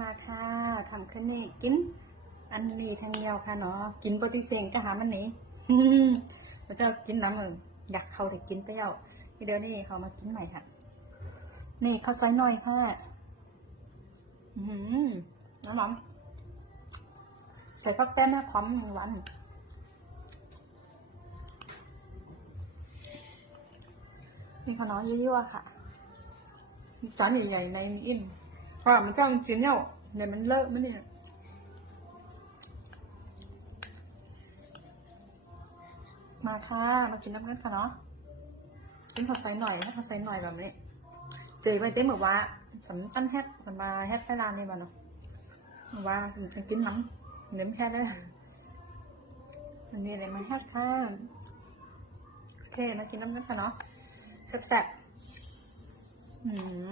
มาค่ะทำขึ้นนี่กิน อันนี้ทางเดียวค่ะเนาะกินปฏิเสธก็หามันนี้พระเจ้ากินน้ำมึงอยากเขาได้กินไปเอาทีเดียวนี่เขามากินใหม่ค่ะ นี่เขาซอยหน่อยพ่ออือหือน้ำหอมใส่ฟักแป้งแม่ความหนึ่งวันนี่เขาน้อยยั่วๆค่ะจานใหญ่ๆในอิน เพราะมันเจ้าจริงๆเนี่ยเดี๋ยมันเลอะไหมเนี่ยมาค่ะ มากินน้ำกันค่ะเนาะกินผัดใส่หน่อยถ้าผัดใส่หน่อยแบบนี้ เจอไปเต้เหมือนว่าสำตั้นแฮดมันมาแฮดไปร้านนี่บ้าเนาะเหมือนว่าจะกินน้ำเนื้อแฮดได้อันนี้อะไรมาแฮดค่ะโอเคมากินน้ำกันค่ะเนาะแซ่บๆอืม